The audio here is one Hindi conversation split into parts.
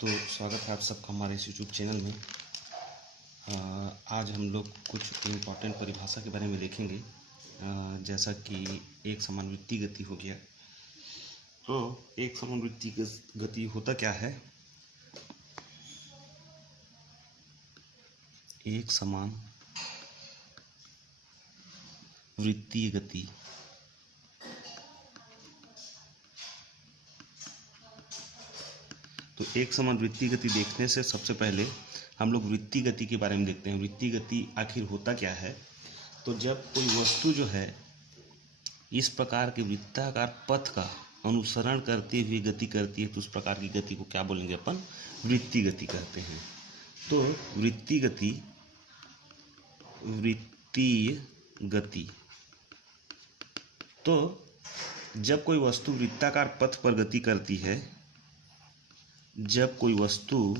तो स्वागत है आप सबका हमारे इस यूट्यूब चैनल में। आज हम लोग कुछ इम्पोर्टेंट परिभाषा के बारे में देखेंगे। जैसा कि एक समानुवृत्तीय गति हो गया। तो एक समानुवृत्तीय गति होता क्या है? एक समान वृत्तीय गति तो एक समान वृत्तीय गति देखने से सबसे पहले हम लोग वृत्तीय गति के बारे में देखते हैं। वृत्तीय गति आखिर होता क्या है? तो जब कोई वस्तु जो है इस प्रकार के वृत्ताकार पथ का अनुसरण करते हुए गति करती है तो उस प्रकार की गति को क्या बोलेंगे? अपन वृत्तीय गति कहते हैं। तो वृत्तीय गति तो जब कोई वस्तु वृत्ताकार पथ पर गति करती है, जब कोई वस्तु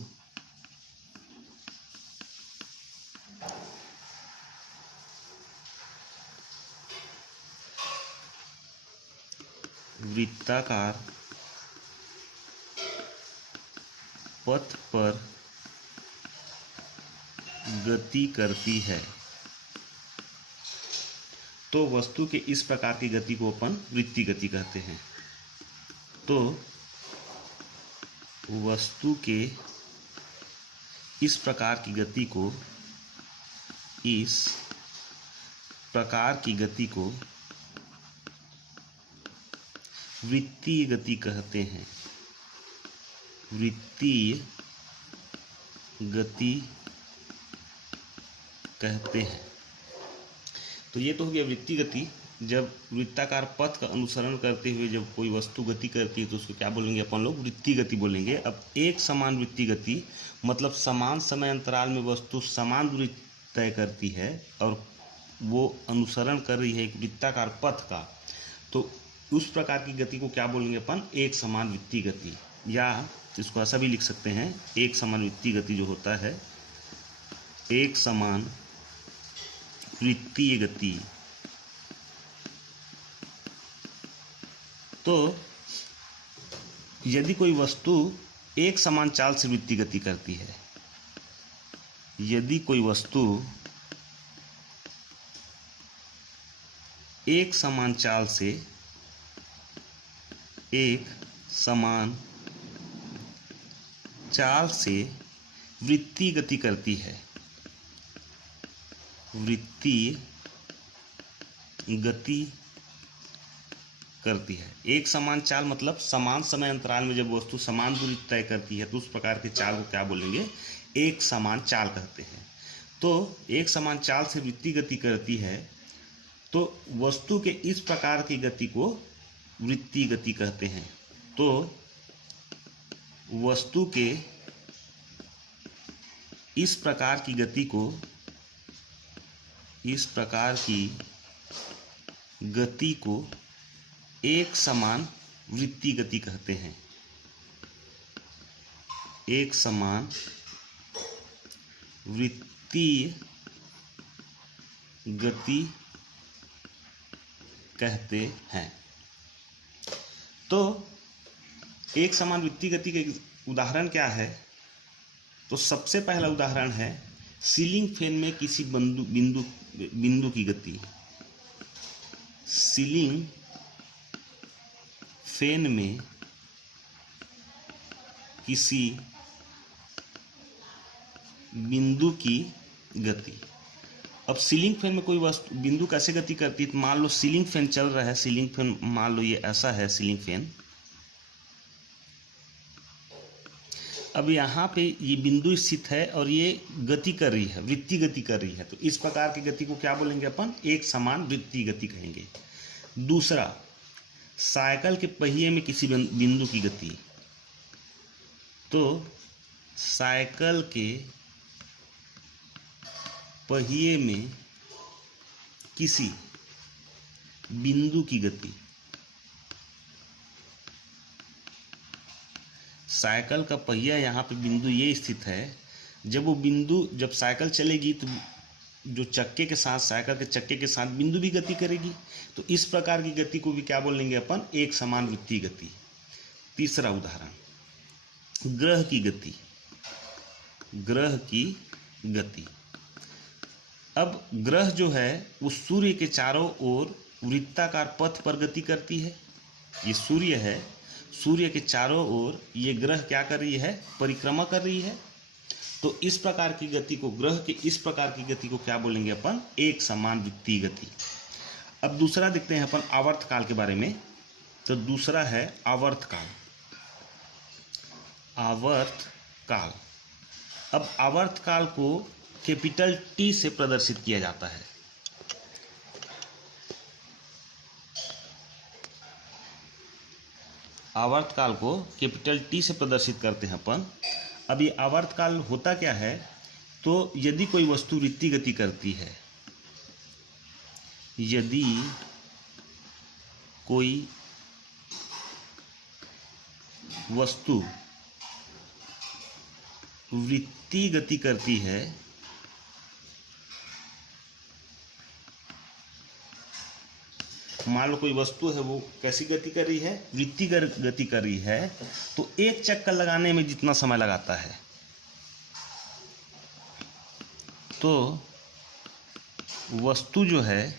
वृत्ताकार पथ पर गति करती है तो वस्तु के इस प्रकार की गति को अपन वृत्तीय गति कहते हैं। तो वस्तु के इस प्रकार की गति को वृत्तीय गति कहते हैं। वृत्तीय गति कहते हैं। तो ये तो हो गया वृत्तीय गति। जब वृत्ताकार पथ का अनुसरण करते हुए जब कोई वस्तु गति करती है तो उसको क्या बोलेंगे? अपन लोग वृत्तीय गति बोलेंगे। अब एक समान वृत्तीय गति मतलब समान समय अंतराल में वस्तु समान दूरी तय करती है और वो अनुसरण कर रही है एक वृत्ताकार पथ का, तो उस प्रकार की गति को क्या बोलेंगे? अपन एक समान वृत्तीय गति। या इसको ऐसा भी लिख सकते हैं, एक समान वृत्तीय गति जो होता है एक समान वृत्तीय गति। तो यदि कोई वस्तु एक समान चाल से वृत्तीय गति करती है, यदि कोई वस्तु एक समान चाल से वृत्तीय गति करती है, वृत्तीय गति करती है। एक समान चाल मतलब समान समय अंतराल में जब वस्तु समान दूरी तय करती है तो उस प्रकार के चाल को क्या बोलेंगे? एक समान चाल कहते हैं। तो एक समान चाल से वृत्तीय गति करती है तो वस्तु के इस प्रकार की गति को वृत्तीय गति कहते हैं। तो वस्तु के इस प्रकार की गति को एक समान वृत्तीय गति कहते हैं। एक समान वृत्तीय गति कहते हैं। तो एक समान वृत्तीय गति के उदाहरण क्या है? तो सबसे पहला उदाहरण है सीलिंग फैन में किसी बिंदु की गति। सीलिंग फैन में किसी बिंदु की गति। अब सीलिंग फैन में कोई वस्तु बिंदु कैसे गति करती है? तो मान लो सीलिंग फैन चल रहा है, सीलिंग फैन मान लो ये ऐसा है सीलिंग फैन। अब यहाँ पे ये बिंदु स्थित है और ये गति कर रही है, वृत्तीय गति कर रही है, तो इस प्रकार की गति को क्या बोलेंगे? अपन एक समान वृत्तीय गति कहेंगे। दूसरा, साइकिल के पहिए में किसी बिंदु की गति। तो साइकिल के पहिए में किसी बिंदु की गति। साइकिल का पहिया यहाँ पे बिंदु ये स्थित है। जब साइकिल चलेगी तो जो चक्के के साथ, साइकिल के चक्के के साथ बिंदु भी गति करेगी। तो इस प्रकार की गति को भी क्या बोलेंगे? अपन एक समान वृत्तीय गति। तीसरा उदाहरण, ग्रह की गति, ग्रह की गति। अब ग्रह जो है वो सूर्य के चारों ओर वृत्ताकार पथ पर गति करती है। ये सूर्य है, सूर्य के चारों ओर ये ग्रह क्या कर रही है, परिक्रमा कर रही है। तो इस प्रकार की गति को, ग्रह के इस प्रकार की गति को क्या बोलेंगे अपन, एक समान वृत्तीय गति। अब दूसरा देखते हैं अपन आवर्तकाल के बारे में। तो दूसरा है आवर्तकाल, आवर्तकाल। अब आवर्तकाल को कैपिटल टी से प्रदर्शित किया जाता है। आवर्तकाल को कैपिटल टी से प्रदर्शित करते हैं अपन। अब ये आवर्तकाल होता क्या है, तो यदि कोई वस्तु वृत्तीय गति करती है, यदि कोई वस्तु वृत्तीय गति करती है, मान लो कोई वस्तु है वो कैसी गति कर रही है, वृत्तीय गति कर रही है, तो एक चक्कर लगाने में जितना समय लगाता है, तो वस्तु जो है,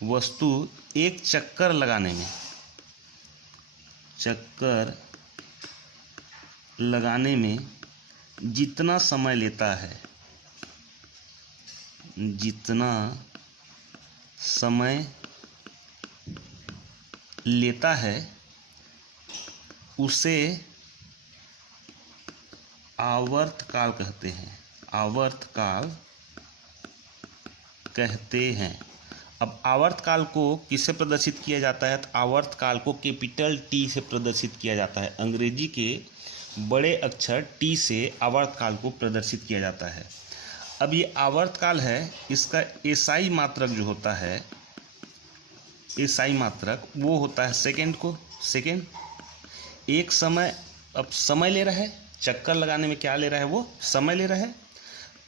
वस्तु एक चक्कर लगाने में, चक्कर लगाने में जितना समय लेता है, जितना समय लेता है, उसे आवर्तकाल कहते हैं, आवर्तकाल कहते हैं। अब आवर्तकाल को किससे प्रदर्शित किया जाता है, तो आवर्तकाल को कैपिटल टी से प्रदर्शित किया जाता है। अंग्रेजी के बड़े अक्षर टी से आवर्तकाल को प्रदर्शित किया जाता है। अब ये आवर्तकाल है, इसका एसआई मात्रक जो होता है, एसआई मात्रक वो होता है सेकेंड को, सेकेंड। एक समय, अब समय ले रहा है, चक्कर लगाने में क्या ले रहा है, वो समय ले रहा है,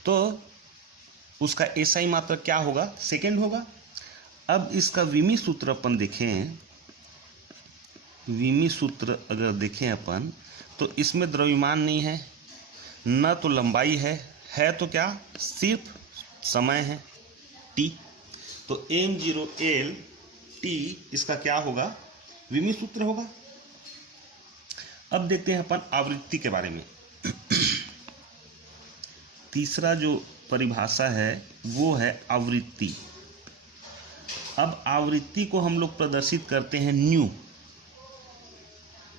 तो उसका एसआई मात्रक क्या होगा, सेकेंड होगा। अब इसका विमी सूत्र अपन देखें, विमी सूत्र अगर देखें अपन, तो इसमें द्रव्यमान नहीं है, न तो लंबाई है तो क्या, सिर्फ समय है t। तो m0L t इसका क्या होगा, विमी सूत्र होगा। अब देखते हैं अपन आवृत्ति के बारे में। तीसरा जो परिभाषा है वो है आवृत्ति। अब आवृत्ति को हम लोग प्रदर्शित करते हैं न्यू,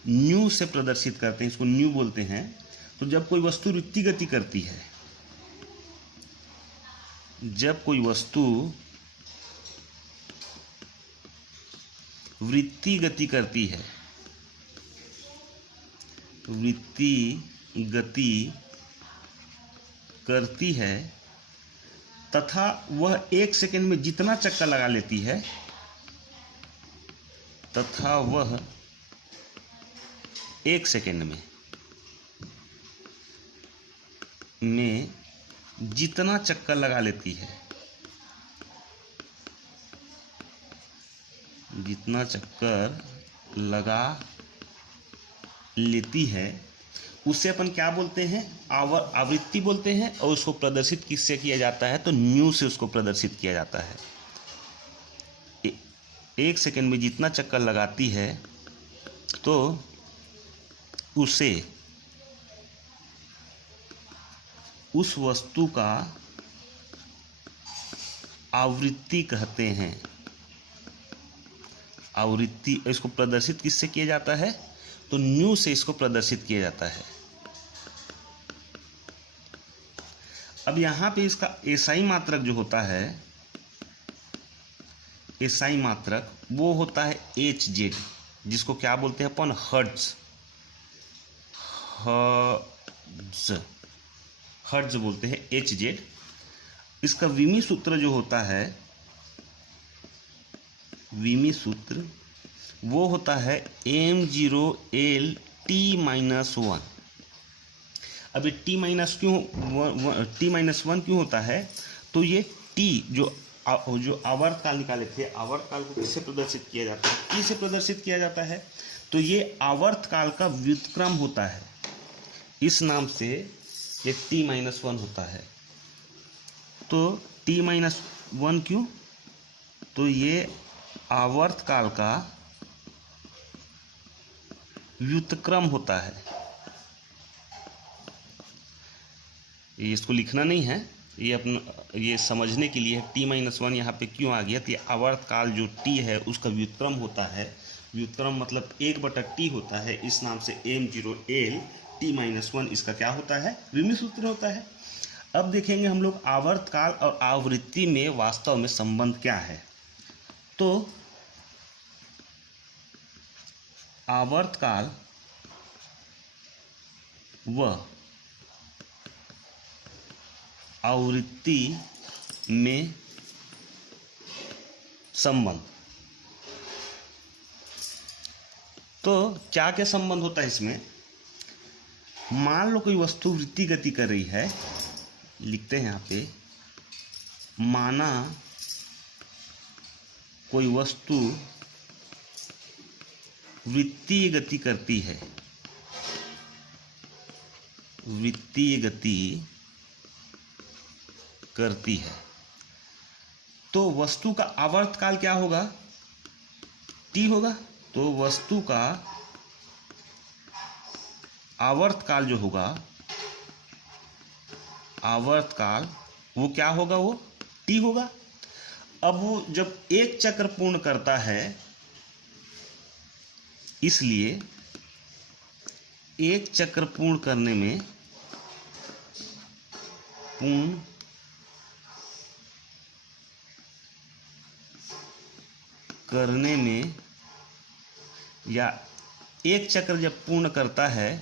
न्यू से प्रदर्शित करते हैं, इसको न्यू बोलते हैं। तो जब कोई वस्तु वृत्तीय गति करती है, जब कोई वस्तु वृत्तीय गति करती है, वृत्तीय गति करती है तथा वह एक सेकंड में जितना चक्कर लगा लेती है, तथा वह एक सेकंड में जितना चक्कर लगा लेती है, जितना चक्कर लगा लेती है, उसे अपन क्या बोलते हैं, आवृत्ति बोलते हैं। और उसको प्रदर्शित किससे किया जाता है, तो न्यू से उसको प्रदर्शित किया जाता है। एक सेकंड में जितना चक्कर लगाती है, तो उसे, उस वस्तु का आवृत्ति कहते हैं। आवृत्ति, इसको प्रदर्शित किससे किया जाता है, तो न्यू से इसको प्रदर्शित किया जाता है। अब यहाँ पे इसका एसआई मात्रक जो होता है, एसआई मात्रक वो होता है HZ, जिसको क्या बोलते हैं अपन, हर्ट्ज, हर्ट्ज बोलते हैं HZ। इसका विमी सूत्र जो होता है, विमी सूत्र वो होता है m0L t-1। अब ये t-1 क्यों होता है, तो ये t जो आवर्तकाल निकाले थे, आवर्तकाल को किससे प्रदर्शित किया जाता है, t से प्रदर्शित किया जाता है। तो तो ये आवर्त काल का व्युत्क्रम होता है, इस नाम से ये t-1 होता है। तो t-1 क्यों? तो ये आवर्त काल का व्युत्क्रम होता है। ये इसको लिखना नहीं है, ये अपना ये समझने के लिए t-1 यहाँ पे क्यों आ गया। तो ये आवर्त काल जो t है उसका व्युत्क्रम होता है। व्युत्क्रम मतलब 1/t होता है, इस नाम से m0l t-1 इसका क्या होता है, विमित सूत्र होता है। अब देखेंगे हम लोग आवर्त काल और आवृत्ति में वास्तव में संबंध क्या है। तो आवर्त काल व आवृत्ति में संबंध, तो क्या क्या संबंध होता है इसमें। मान लो कोई वस्तु वृत्तीय गति कर रही है, लिखते हैं यहाँ पे, माना कोई वस्तु वृत्तीय गति करती है, वृत्तीय गति करती है, तो वस्तु का आवर्त काल क्या होगा, t होगा। तो वस्तु का आवर्त काल जो होगा, आवर्त काल वो क्या होगा, वो t होगा। अब वो जब एक चक्र पूर्ण करता है, इसलिए एक चक्र पूर्ण करने में या एक चक्र जब पूर्ण करता है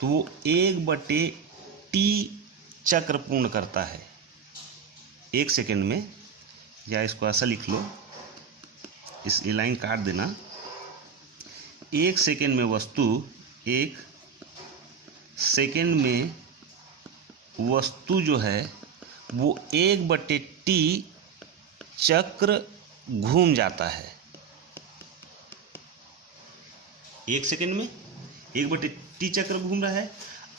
तो वो 1/t चक्र पूर्ण करता है 1 सेकेंड में। या इसको ऐसा लिख लो, इस लाइन काट देना। 1 सेकेंड में वस्तु, 1 सेकेंड में वस्तु जो है वो 1/t चक्र घूम जाता है। 1 सेकेंड में 1/t चक्र घूम रहा है।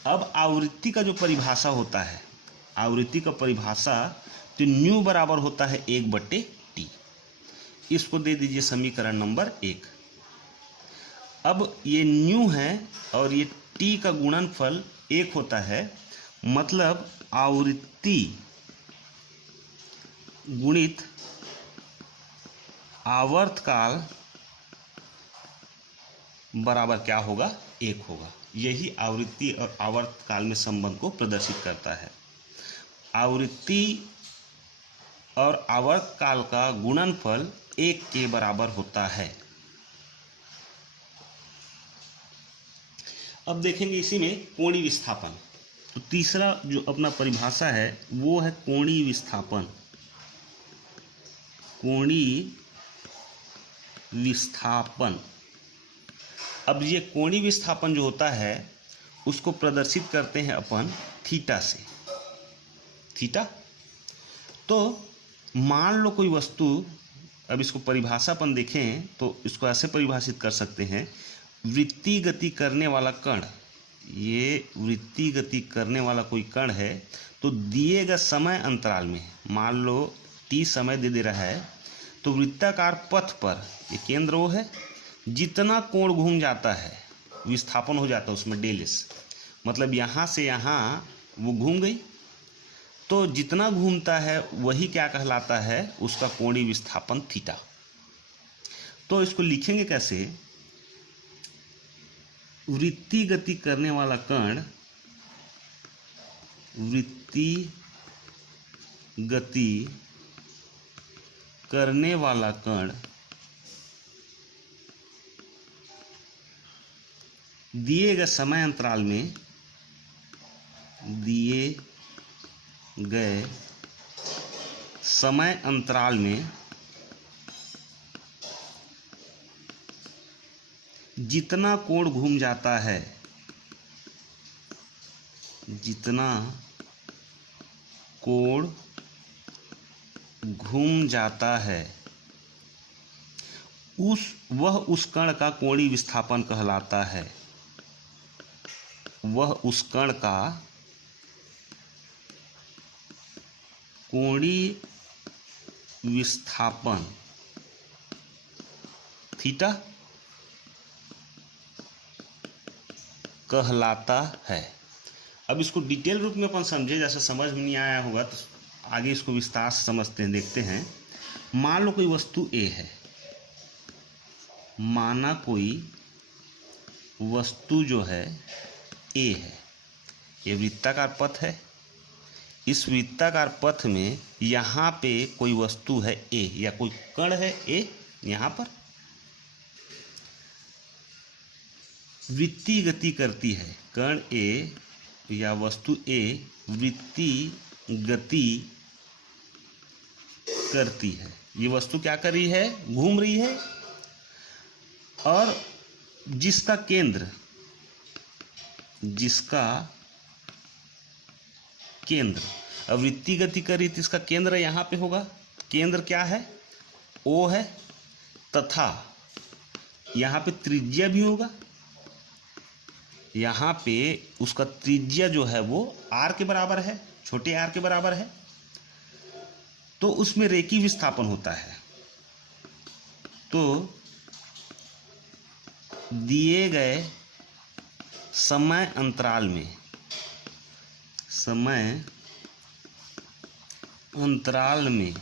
अब आवृत्ति का जो परिभाषा होता है, आवृत्ति का परिभाषा तो न्यू बराबर होता है 1/t। इसको दे दीजिए समीकरण नंबर 1। अब ये न्यू है और ये t का गुणनफल 1 होता है, मतलब आवृत्ति गुणित आवर्त काल बराबर क्या होगा, 1 होगा। यही आवृत्ति और आवर्त काल में संबंध को प्रदर्शित करता है। आवृत्ति और आवर्त काल का गुणनफल 1 के बराबर होता है। अब देखेंगे इसी में कोणीय विस्थापन। तो तीसरा जो अपना परिभाषा है वो है कोणीय विस्थापन। कोणीय विस्थापन। अब ये कोणीय विस्थापन जो होता है उसको प्रदर्शित करते हैं अपन थीटा से। थीटा, तो मान लो कोई वस्तु, अब इसको परिभाषा अपन देखें तो इसको ऐसे परिभाषित कर सकते हैं, वृत्तीय गति करने वाला कण, ये वृत्तीय गति करने वाला कोई कण है, तो दिए गए समय अंतराल में, मान लो t समय दे रहा है, तो वृत्ताकार पथ पर, ये केंद्र वो है, जितना कोण घूम जाता है विस्थापन हो जाता है उसमें डेल s, मतलब यहाँ से यहाँ वो घूम गई, तो जितना घूमता है वही क्या कहलाता है, उसका कोणीय विस्थापन थीटा। तो इसको लिखेंगे कैसे, वृत्तीय गति करने वाला कण, वृत्तीय गति करने वाला कण दिए गए समय अंतराल में, दिए गए समय अंतराल में जितना कोण घूम जाता है, जितना कोण घूम जाता है वह उस कण का कोणीय विस्थापन कहलाता है। वह उस कण का कोणीय विस्थापन थीटा कहलाता है। अब इसको डिटेल रूप में अपन समझे, जैसे समझ में नहीं आया होगा तो आगे इसको विस्तार से समझते हैं, देखते हैं। मान लो कोई वस्तु ए है, माना कोई वस्तु जो है ए है, ये वृत्ताकार पथ है। इस वृत्ताकार पथ में यहाँ पे कोई वस्तु है ए, या कोई कण है ए, यहाँ पर वृत्तीय गति करती है। कण ए या वस्तु ए वृत्तीय गति करती है। ये वस्तु क्या कर रही है? घूम रही है। और जिसका केंद्र अब वृत्तीय गति कर रही थी, इसका केंद्र यहाँ पे होगा। केंद्र क्या है? ओ है, तथा यहाँ पे त्रिज्या भी होगा। यहाँ पे उसका त्रिज्या जो है वो आर के बराबर है, छोटे आर के बराबर है। तो उसमें रेखीय विस्थापन होता है। तो दिए गए समय अंतराल में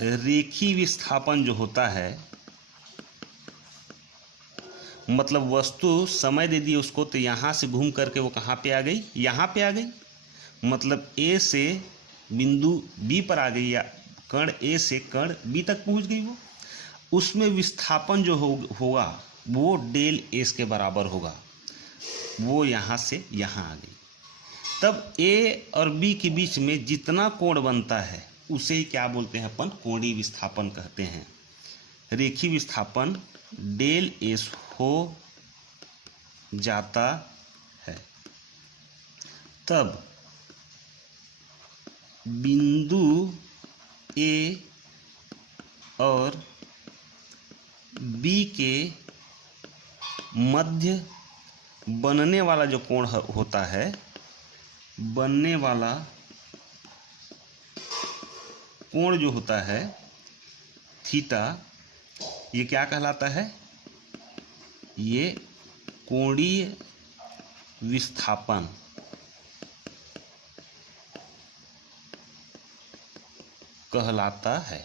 रेखीय विस्थापन जो होता है, मतलब वस्तु समय दे दी उसको, तो यहाँ से घूम करके वो कहाँ पे आ गई? यहाँ पे आ गई। मतलब ए से बिंदु बी पर आ गई, या कण ए से कण बी तक पहुँच गई। वो उसमें विस्थापन जो होगा वो डेल एस के बराबर होगा। वो यहाँ से यहाँ आ गई। तब ए और बी के बीच में जितना कोण बनता है उसे ही क्या बोलते हैं अपन? कोणीय विस्थापन कहते हैं। रेखीय विस्थापन डेल एस हो जाता है। तब बिंदु ए और बी के मध्य बनने वाला जो कोण होता है, बनने वाला कोण जो होता है थीटा, ये क्या कहलाता है? ये कोणीय विस्थापन कहलाता है।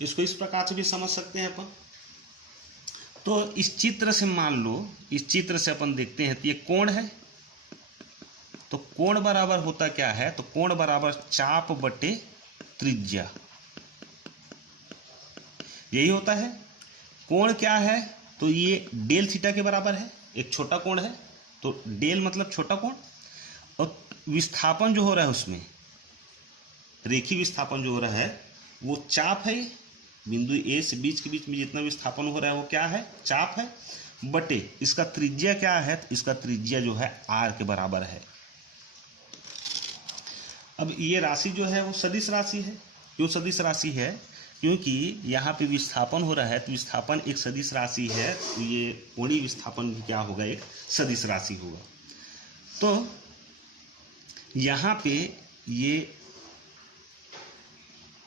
इसको इस प्रकार से भी समझ सकते हैं अपन। तो इस चित्र से मान लो, इस चित्र से अपन देखते हैं तो ये कोण है। तो कोण बराबर होता क्या है? तो कोण बराबर चाप बटे त्रिज्या, यही होता है। कोण क्या है? तो ये डेल थीटा के बराबर है। एक छोटा कोण है तो डेल मतलब छोटा कोण, और विस्थापन जो हो रहा है उसमें, रेखीय विस्थापन जो हो रहा है वो चाप है। बिंदु ए से बीच के बीच में जितना विस्थापन हो रहा है वो क्या है? चाप है, बटे इसका त्रिज्या क्या है? तो इसका त्रिज्या जो है आर के बराबर है। अब ये राशि जो है वो सदिश राशि है। क्यों सदिश राशि है? क्योंकि यहाँ पे विस्थापन हो रहा है, तो विस्थापन एक सदिश राशि है, तो ये कोणीय विस्थापन भी क्या होगा? एक सदिश राशि होगा। तो यहाँ पे ये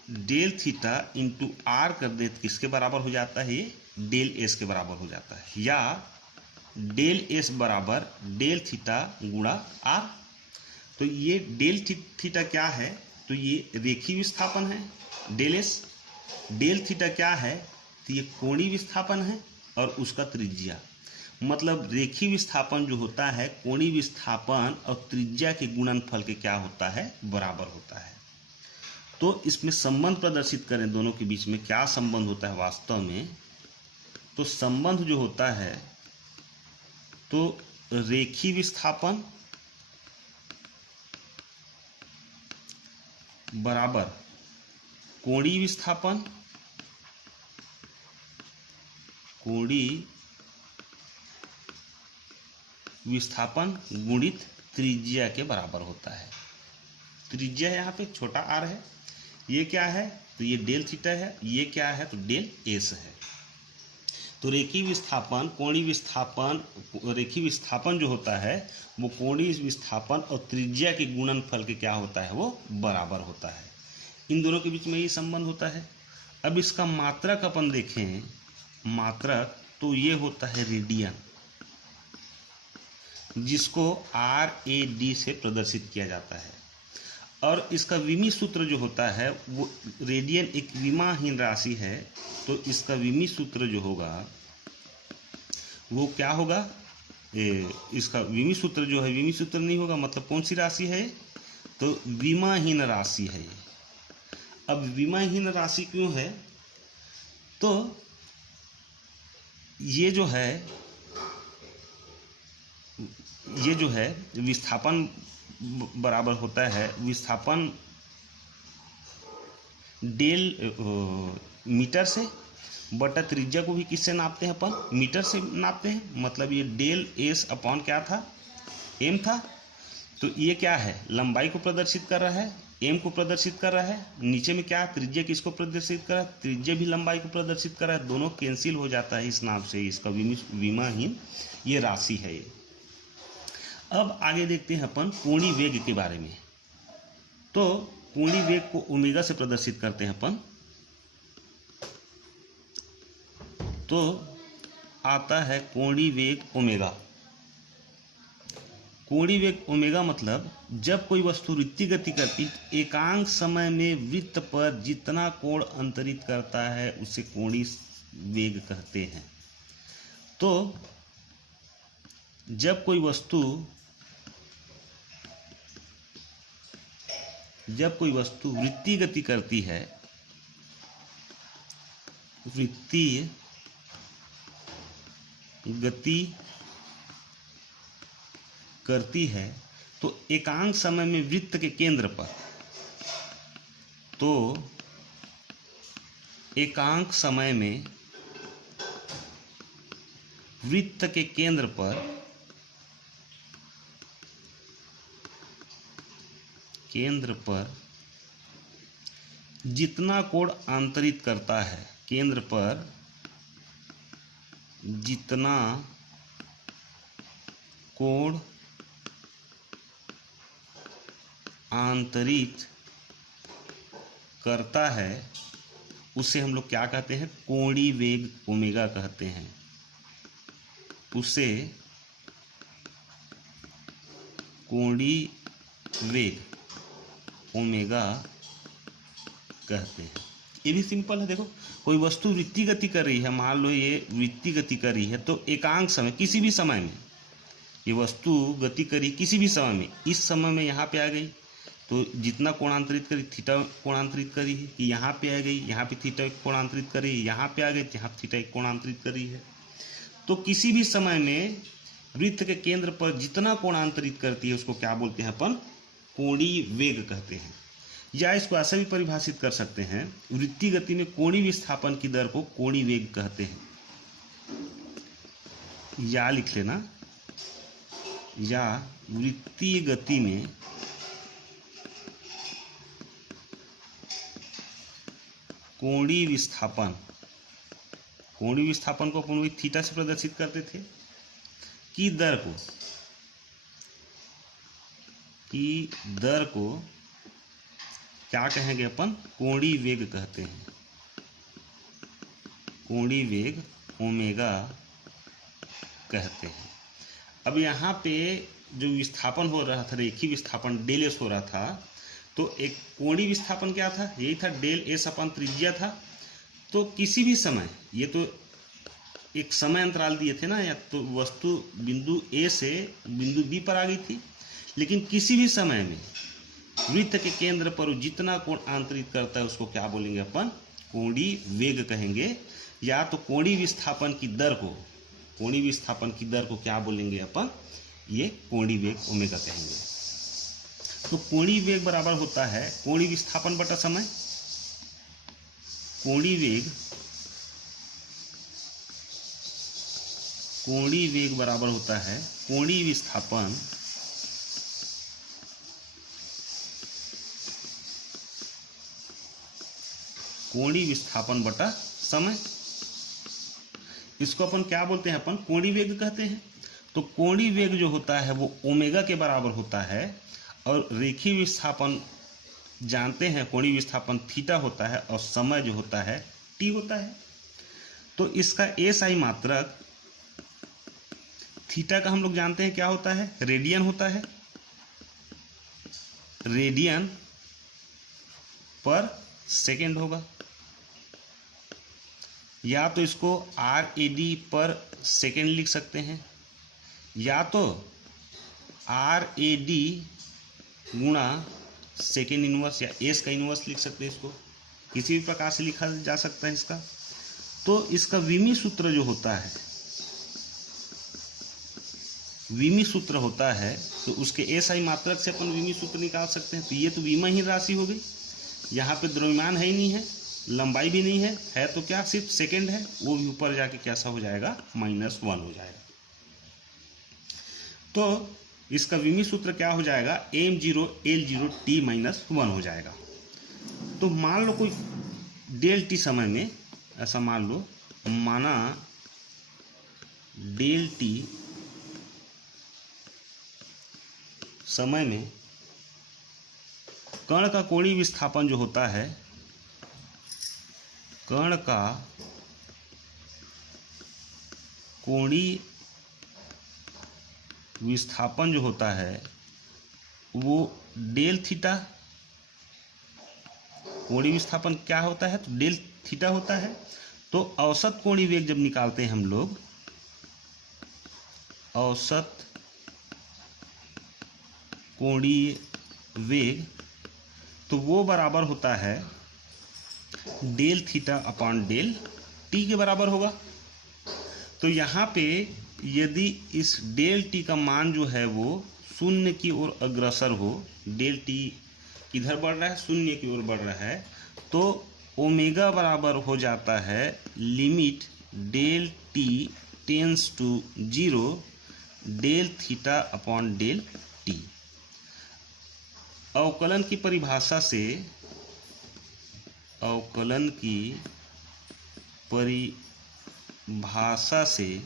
डेल थीटा इंटू आर कर दे तो किसके बराबर हो जाता है? ये डेल एस के बराबर हो जाता है, या डेल एस बराबर डेल थीटा गुणा आर। तो ये डेल थीटा क्या है? तो ये रेखीय विस्थापन है डेल एस। डेल थीटा क्या है? तो ये कोणीय विस्थापन है और उसका त्रिज्या। मतलब रेखीय विस्थापन जो होता है कोणीय विस्थापन और त्रिज्या के गुणनफल के क्या होता है? बराबर होता है। तो इसमें संबंध प्रदर्शित करें दोनों के बीच में, क्या संबंध होता है वास्तव में? तो संबंध जो होता है, तो रेखीय विस्थापन बराबर कोणीय विस्थापन, कोणीय विस्थापन गुणित त्रिज्या के बराबर होता है। त्रिज्या यहाँ पे छोटा आर है, ये क्या है, तो ये डेल थीटा है, ये क्या है, तो डेल एस है। तो रेखीय विस्थापन, कोणीय विस्थापन, रेखीय विस्थापन जो होता है वो कोणीय विस्थापन और त्रिज्या के गुणनफल के क्या होता है, वो बराबर होता है। इन दोनों के बीच में ये संबंध होता है। अब इसका मात्रक अपन देखें, मात्रक तो ये होता है रेडियन, जिसको RAD से प्रदर्शित किया जाता है। और इसका विमी सूत्र जो होता है वो, रेडियन एक विमाहीन राशि है, तो इसका विमी सूत्र जो होगा वो क्या होगा, इसका विमी सूत्र जो है, विमी सूत्र नहीं होगा मतलब कौन सी राशि है, तो विमाहीन राशि है ये। अब विमाहीन राशि क्यों है, तो ये जो है विस्थापन बराबर होता है, विस्थापन डेल मीटर से बटा त्रिज्या को भी किससे नापते हैं अपन, मीटर से नापते हैं। मतलब ये डेल एस अपॉन क्या था, एम था। तो ये क्या है, लंबाई को प्रदर्शित कर रहा है, एम को प्रदर्शित कर रहा है। नीचे में क्या, त्रिज्या किसको प्रदर्शित कर रहा है, त्रिज्या भी लंबाई को प्रदर्शित कर रहा है। दोनों कैंसिल हो जाता है इस नाप से, इसका विमाहीन ये राशि है ये। अब आगे देखते हैं अपन कोणीय वेग के बारे में। तो कोणीय वेग को ओमेगा से प्रदर्शित करते हैं अपन। तो आता है कोणीय वेग ओमेगा। कोणीय वेग ओमेगा मतलब जब कोई वस्तु वृत्तीय गति करती है, एकांक समय में वृत्त पर जितना कोण अंतरित करता है उसे कोणीय वेग कहते हैं। तो जब कोई वस्तु वृत्तीय गति करती है, वृत्तीय गति करती है तो एकांक समय में वृत्त के केंद्र पर, तो एकांक समय में वृत्त के केंद्र पर जितना कोण आंतरित करता है, केंद्र पर जितना कोण आंतरित करता है उसे हम लोग क्या कहते हैं, कोणीय वेग ओमेगा कहते हैं। उसे कोणीय वेग ओमेगा कहते हैं। ये भी सिंपल है। देखो, कोई वस्तु वृत्तीय गति कर रही है, मान लो ये वृत्तीय गति कर रही है, तो एकांक समय, किसी भी समय में ये वस्तु गति करी, किसी भी समय में, इस समय में यहाँ पे आ गई तो जितना कोणांतरित करी, थीटा कोणांतरित करी है, कि यहाँ पे आ गई, यहाँ पे थीटा कोणांतरित करी, यहाँ पे आ गई, यहाँ थीटा कोणांतरित करी है। तो किसी भी समय में वृत्त के केंद्र पर जितना कोणांतरित करती है उसको क्या बोलते हैं अपन, कोणीय वेग कहते हैं। या इसको ऐसा भी परिभाषित कर सकते हैं, वृत्तीय गति में कोणीय विस्थापन की दर को कोणीय वेग कहते हैं। या लिख लेना, या वृत्तीय गति में कोणीय विस्थापन को अपन थीटा से प्रदर्शित करते थे, की दर को क्या कहेंगे अपन, कोणीय वेग कहते हैं। कोणीय वेग ओमेगा कहते हैं। अब यहाँ पे जो विस्थापन हो रहा था, रेखीय विस्थापन डेल एस हो रहा था, तो एक कोणीय विस्थापन क्या था, यही था, डेल एस अपन त्रिज्या था। तो किसी भी समय, ये तो एक समय अंतराल दिए थे ना, या तो वस्तु बिंदु ए से बिंदु बी पर आ गई थी, लेकिन किसी भी समय में वृत्त के केंद्र पर जितना कोण आंतरित करता है उसको क्या बोलेंगे अपन, कोणीय वेग कहेंगे। या तो कोणीय विस्थापन की दर को क्या बोलेंगे अपन, ये कोणीय वेग ओमेगा कहेंगे। तो कोणीय वेग बराबर होता है कोणीय विस्थापन बटा समय। कोणीय वेग बराबर होता है कोणीय विस्थापन कोणीय विस्थापन बटा समय। इसको अपन क्या बोलते हैं, अपन कोणीय वेग कहते हैं। तो कोणीय वेग जो होता है वो ओमेगा के बराबर होता है, और रेखीय विस्थापन जानते हैं, कोणीय विस्थापन थीटा होता है और समय जो होता है टी होता है। तो इसका एसआई मात्रक थीटा का हम लोग जानते हैं क्या होता है, रेडियन होता है, रेडियन पर सेकेंड होगा, या तो इसको RAD पर सेकेंड लिख सकते हैं, या तो RAD गुणा सेकेंड इनवर्स या एस का इनवर्स लिख सकते हैं। इसको किसी भी प्रकार से लिखा जा सकता है इसका। तो इसका विमी सूत्र जो होता है, विमी सूत्र होता है, तो उसके एसआई मात्रक से अपन विमी सूत्र निकाल सकते हैं। तो ये तो विमाहीन राशि हो गई, यहाँ पे द्रव्यमान है ही नहीं है, लंबाई भी नहीं है तो क्या सिर्फ सेकेंड है, वो भी ऊपर जाके कैसा हो जाएगा, -1 हो जाएगा। तो इसका विमी सूत्र क्या हो जाएगा, m0L0T -1 हो जाएगा। तो मान लो कोई डेल टी समय में, ऐसा मान लो, माना डेल टी समय में कण का कोणीय विस्थापन जो होता है, कण का कोणीय विस्थापन जो होता है वो डेल थीटा, कोणीय विस्थापन क्या होता है, तो डेल थीटा होता है। तो औसत कोणीय वेग जब निकालते हैं हम लोग, औसत कोणीय वेग, तो वो बराबर होता है del theta upon del T के बराबर होगा। तो यहाँ पे यदि इस डेल टी का मान जो है वो शून्य की ओर अग्रसर हो, डेल टी किधर बढ़ रहा है, शून्य की ओर बढ़ रहा है, तो ओमेगा बराबर हो जाता है limit del T tends to 0 del theta upon del T. अवकलन की परिभाषा से, अवकलन की परिभाषा से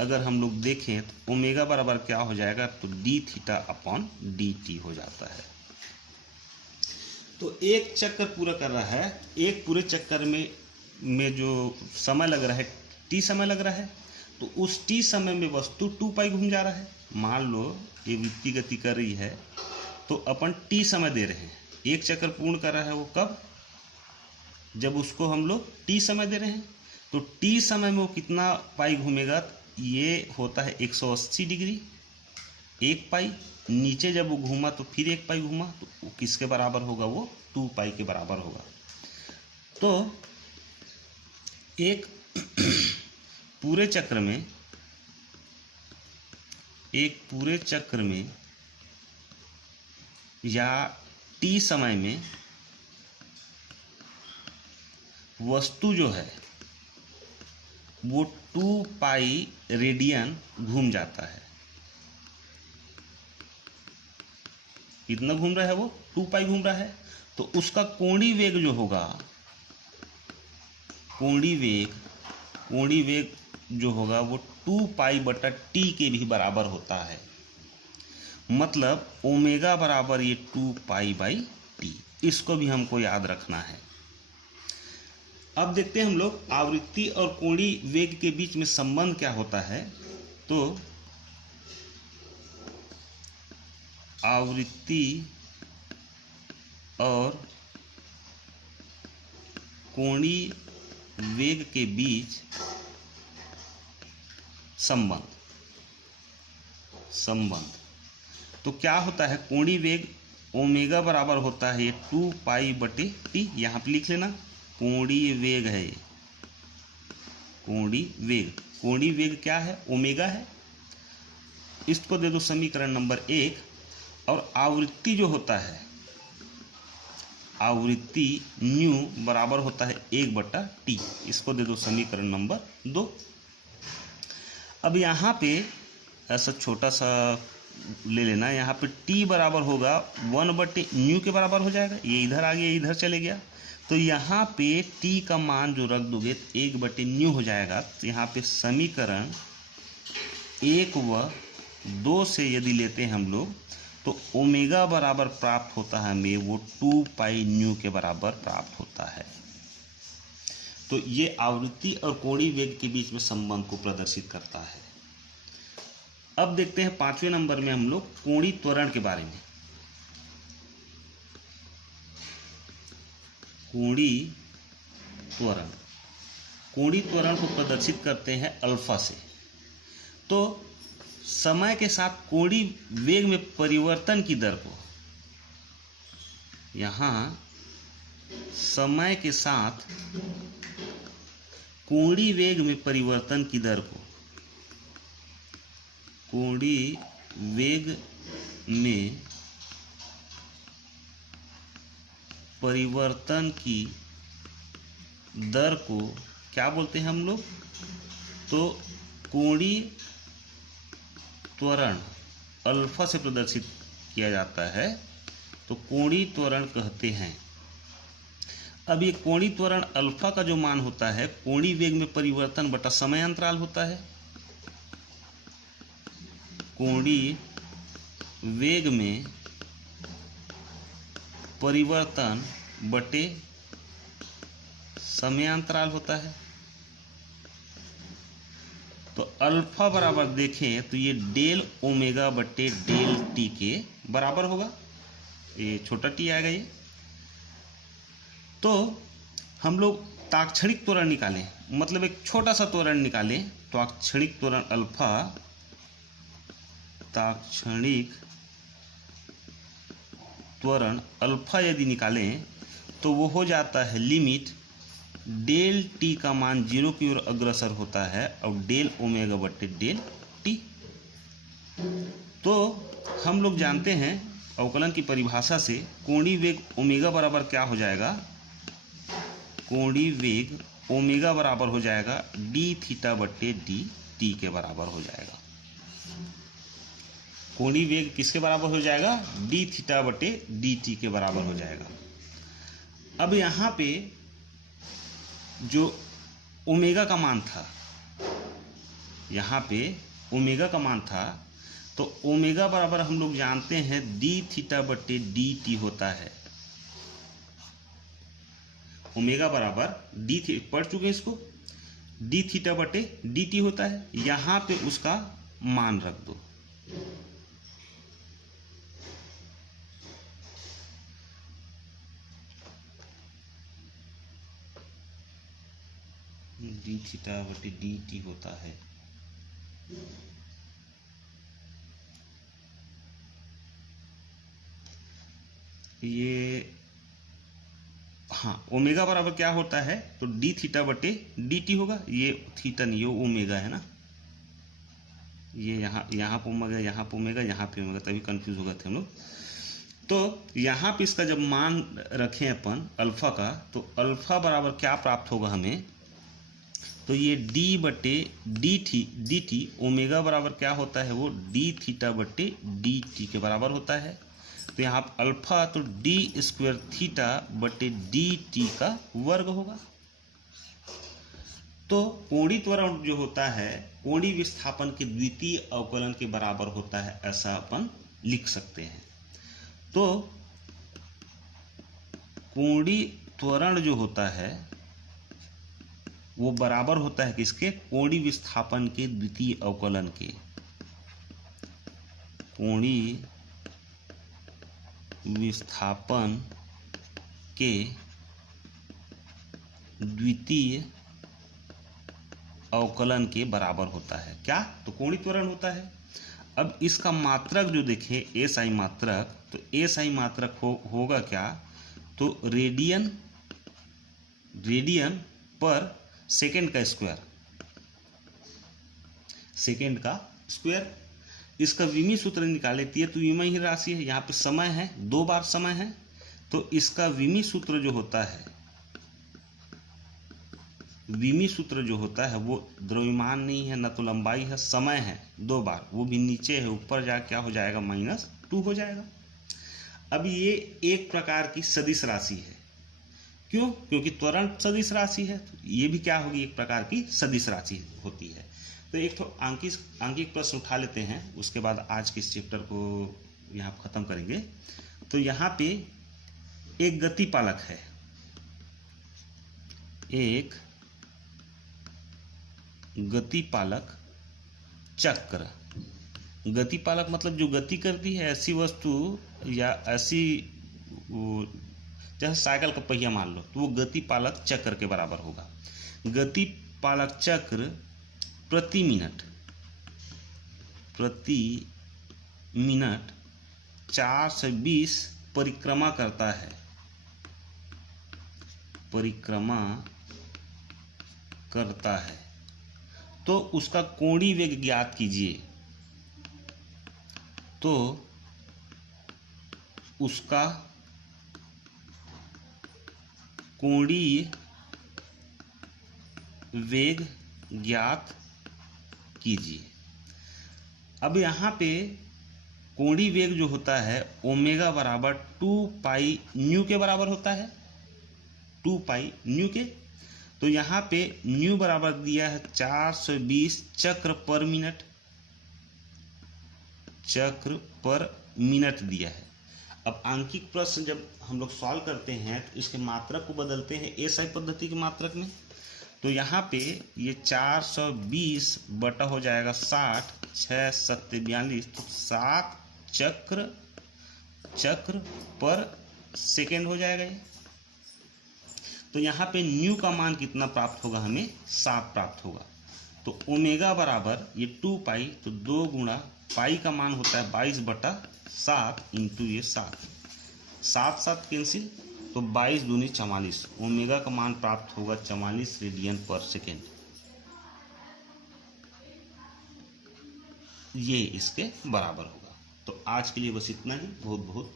अगर हम लोग देखें तो ओमेगा बराबर क्या हो जाएगा, तो D theta upon D T हो जाता है। तो एक चक्कर पूरा कर रहा है, एक पूरे चक्कर में जो समय लग रहा है, टी समय लग रहा है, तो उस टी समय में वस्तु 2 पाई घूम जा रहा है। मान लो ये वृत्तीय गति कर रही है, तो अपन टी समय दे रहे हैं, एक चक्कर पूर्ण कर रहा है, वो कब, जब उसको हम लोग टी समय दे रहे हैं। तो टी समय में वो कितना पाई घूमेगा, ये होता है 180 डिग्री, 1 पाई। नीचे जब वो घूमा तो फिर 1 पाई घूमा, तो वो किसके बराबर होगा, वो 2 पाई के बराबर होगा। तो एक पूरे चक्र में, एक पूरे चक्र में या टी समय में वस्तु जो है वो 2 पाई रेडियन घूम जाता है। कितना घूम रहा है वो, 2 पाई घूम रहा है। तो उसका कोणीय वेग जो होगा, कोणीय वेग जो होगा वो 2 पाई बटा टी के भी बराबर होता है। मतलब ओमेगा बराबर ये 2 पाई बाई टी, इसको भी हमको याद रखना है। अब देखते हैं हम लोग आवृत्ति और कोणीय वेग के बीच में संबंध क्या होता है। तो आवृत्ति और कोणीय वेग के बीच संबंध तो क्या होता है, कोणीय वेग ओमेगा बराबर होता है ये 2 पाई बटे टी, यहाँ पे लिख लेना, कोणीय वेग है ये, कोणीय वेग क्या है, ओमेगा है। इसको दे दो समीकरण नंबर 1। और आवृत्ति जो होता है, आवृत्ति न्यू बराबर होता है 1/t, इसको दे दो समीकरण नंबर 2। अब यहाँ पे ऐसा छोटा सा ले लेना, यहाँ पे t बराबर होगा 1/न्यू के बराबर हो जाएगा, ये इधर आ गया, इधर चले गया, तो यहाँ पे t का मान जो रख दोगे तो 1/न्यू हो जाएगा। तो यहाँ पे समीकरण 1 व 2 से यदि लेते हैं हम लोग तो ओमेगा बराबर प्राप्त होता है हमें वो 2π न्यू के बराबर प्राप्त होता है। तो ये आवृत्ति और कोणीय वेग के बीच में संबंध को प्रदर्शित करता है। अब देखते हैं 5वें नंबर में हम लोग कोणीय त्वरण के बारे में। कोणीय त्वरण, कोणीय त्वरण को प्रदर्शित करते हैं अल्फा से। तो समय के साथ कोणीय वेग में परिवर्तन की दर को, यहाँ समय के साथ कोणीय वेग में परिवर्तन की दर को, कोणीय वेग में परिवर्तन की दर को क्या बोलते हैं हम लोग? तो कोणीय त्वरण अल्फा से प्रदर्शित किया जाता है, तो कोणीय त्वरण कहते हैं। अब ये कोणीय त्वरण अल्फा का जो मान होता है कोणीय वेग में परिवर्तन बटा समय अंतराल होता है। कोणीय वेग में परिवर्तन बटे समयांतराल होता है। तो अल्फा बराबर देखें तो ये डेल ओमेगा बटे डेल टी के बराबर होगा। ये छोटा टी आएगा ये। तो हम लोग ताक्षणिक त्वरण निकालें, मतलब एक छोटा सा त्वरण निकालें, तो ताक्षणिक त्वरण अल्फा, ताक्षणिक त्वरण अल्फा यदि निकालें तो वो हो जाता है लिमिट डेल टी का मान 0 की ओर अग्रसर होता है और डेल ओमेगा बटे डेल टी। तो हम लोग जानते हैं अवकलन की परिभाषा से कोणीय वेग ओमेगा बराबर क्या हो जाएगा? कोणीय वेग ओमेगा बराबर हो जाएगा डी थीटा बटे डी टी के बराबर हो जाएगा। कोणीय वेग किसके बराबर हो जाएगा? डी थीटा बटे डी टी के बराबर हो जाएगा। अब यहाँ पे जो ओमेगा का मान था, यहाँ पे ओमेगा का मान था, तो ओमेगा बराबर हम लोग जानते हैं डी थीटा बटे डी टी होता है। ओमेगा बराबर डी थी पढ़ चुके हैं इसको, डी थीटा बटे डी टी होता है। यहाँ पे उसका मान रख दो। डी थीटा बटे डी टी होता है। ये हाँ, ओमेगा बराबर क्या होता है? तो डी थीटा बटे डी टी होगा। ये थीटा नहीं, ये ओमेगा है ना। ये यहाँ पे ओमेगा, यहाँ पे ओमेगा, यहाँ पे ओमेगा, तभी कंफ्यूज हो गए थे हम लोग। तो यहाँ पे इसका जब मान रखें अपन अल्फा का, तो अल्फा बराबर क्या प्राप्त होगा हमें? तो ये d बटे डी टी ओमेगा बराबर क्या होता है? वो डी थीटा बटे डी टी के बराबर होता है। तो यहाँ अल्फा तो डी स्क्वायर थीटा बटे डी टी का वर्ग होगा। तो कोणीय त्वरण जो होता है कोणीय विस्थापन के द्वितीय अवकलन के बराबर होता है, ऐसा अपन लिख सकते हैं। तो कोणीय त्वरण जो होता है वो बराबर होता है किसके? कोणीय विस्थापन के द्वितीय अवकलन के। कोणीय विस्थापन के द्वितीय अवकलन के बराबर होता है। क्या? तो कोणीय त्वरण होता है। अब इसका मात्रक जो देखें एस आई मात्रक, तो एस आई मात्रक होगा क्या? तो रेडियन पर सेकेंड का स्क्वायर, सेकेंड का स्क्वायर। इसका विमी सूत्र निकाले तो विमी ही राशि है, यहाँ पे समय है, 2 बार समय है, तो इसका विमी सूत्र जो होता है, विमी सूत्र जो होता है वो द्रव्यमान नहीं है, न तो लंबाई है, समय है 2 बार, वो भी नीचे है, ऊपर जा क्या हो जाएगा? -2 हो जाएगा। अब ये एक प्रकार की सदिश राशि है। क्यों? क्योंकि त्वरण सदिश राशि है, तो ये भी क्या होगी, एक प्रकार की सदिश राशि होती है। तो एक तो आंकिक प्रश्न उठा लेते हैं, उसके बाद आज के इस चैप्टर को यहाँ ख़त्म करेंगे। तो यहाँ पे एक गतिपालक है, एक गतिपालक चक्र। गतिपालक मतलब जो गति करती है ऐसी वस्तु या ऐसी जैसे साइकिल का पहिया मान लो, तो वो गतिपालक चक्र के बराबर होगा। गतिपालक चक्र प्रति मिनट 4 से 20 परिक्रमा करता है, तो उसका कोणीय वेग ज्ञात कीजिए। तो उसका कोणीय वेग ज्ञात कीजिए। अब यहाँ पे कोणीय वेग जो होता है ओमेगा बराबर 2 पाई न्यू के बराबर होता है, 2 पाई न्यू के। तो यहाँ पे न्यू बराबर दिया है 420 चक्र पर मिनट दिया है। अब आंकिक प्रश्न जब हम लोग सॉल्व करते हैं तो इसके मात्रक को बदलते हैं एसआई पद्धति के मात्रक में। तो यहाँ पे ये 420 बटा हो जाएगा 60, 6 7 42, तो 7 चक्र पर सेकेंड हो जाएगा ये। तो यहाँ पे न्यू का मान कितना प्राप्त होगा, हमें 7 प्राप्त होगा। तो ओमेगा बराबर ये 2 पाई, तो 2 गुणा पाई का मान होता है 22/7 इंटू ये 7, 7 7 कैंसिल, तो 22 दूनी 44। ओमेगा का मान प्राप्त होगा 44 रेडियन पर सेकेंड। ये इसके बराबर होगा। तो आज के लिए बस इतना ही। बहुत बहुत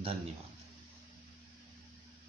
धन्यवाद।